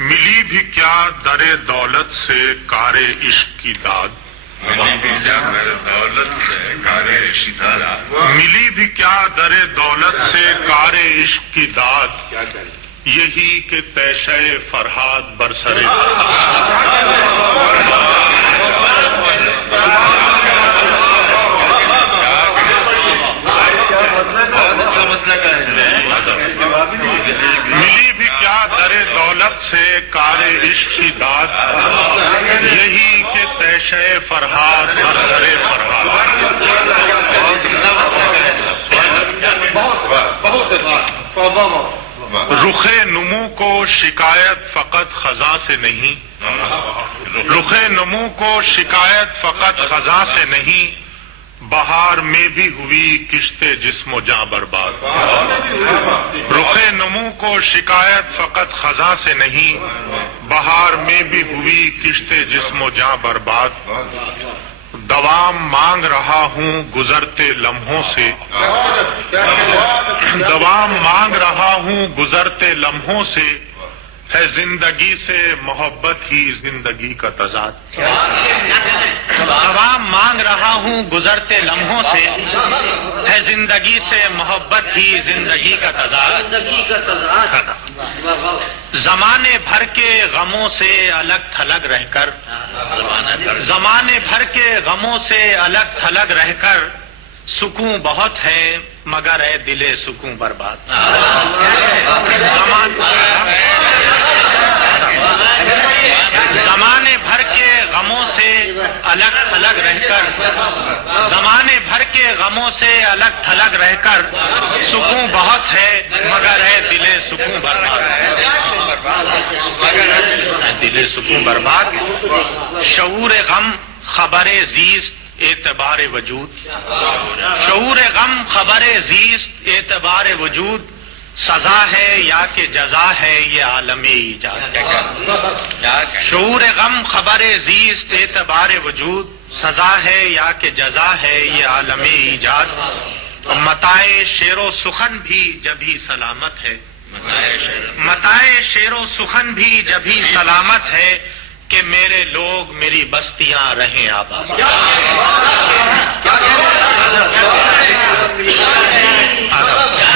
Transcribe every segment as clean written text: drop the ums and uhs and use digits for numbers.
ملی بھی کیا در دولت سے کار عشق کی داد، ملی بھی کیا در دولت سے کار عشق کی داد، ملی بھی کیا در دولت سے کار عشق کی داد، یہی کہ پیشہ فرہاد برسر ملی بھی کیا در دولت سے کار عشق کی داد، یہی کہ پیشہ فرہاد برسر فرہاد، رخ نمو کو شکایت فقط خزاں سے نہیں، رخ نمو کو شکایت فقط خزاں سے نہیں، بہار میں بھی ہوئی کشت جسم و جاں برباد، رخ نمو کو شکایت فقط خزاں سے نہیں، بہار میں بھی ہوئی کشت جسم و جاں برباد، دوام مانگ رہا ہوں گزرتے لمحوں سے، دوام مانگ رہا ہوں گزرتے لمحوں سے، ہے زندگی سے محبت ہی زندگی کا تضاد، دوام مانگ رہا ہوں گزرتے لمحوں سے، ہے زندگی سے محبت ہی زندگی کا تضاد، زمانے بھر کے غموں سے الگ تھلگ رہ کر، زمانے بھر کے غموں سے الگ تھلگ رہ کر، سکون بہت ہے مگر اے دل سکون برباد، زمانے بھر کے غموں سے الگ تھلگ رہ کر، زمانے بھر کے غموں سے الگ تھلگ رہ کر، سکون بہت ہے مگر اے دل سکون برباد، دل سکون برباد، شعور غم خبر زیست اعتبار وجود، شعور غم خبر زیست اعتبار وجود، سزا ہے یا کہ جزا ہے یہ عالم ایجاد، شعور غم خبر زیست اعتبار وجود، سزا ہے یا کہ جزا ہے یہ عالم ایجاد، متاع شعر و سخن بھی جبھی سلامت ہے، متاع شعر و سخن بھی جبھی سلامت ہے، کہ میرے لوگ میری بستیاں رہیں آباد،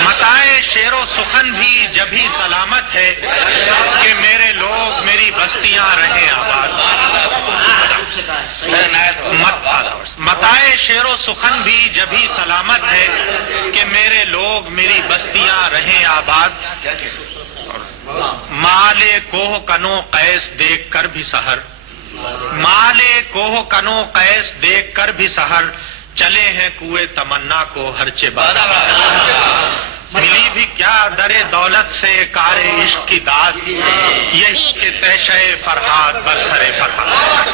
متاع شعر و سخن بھی جبھی سلامت ہے، کہ میرے لوگ میری بستیاں رہیں آباد، متاع شعر و سخن بھی جبھی سلامت ہے، کہ میرے لوگ میری بستیاں رہیں آباد، مال کوہ کنو قیس دیکھ کر بھی سحر، مال کوہ کنو قیس دیکھ کر بھی سحر، چلے ہیں کوئے تمنا کو ہر چباد، ملی بھی کیا در دولت سے کار عشق کی داد، یہی کہ پیشہ فرہاد برسر فرہاد۔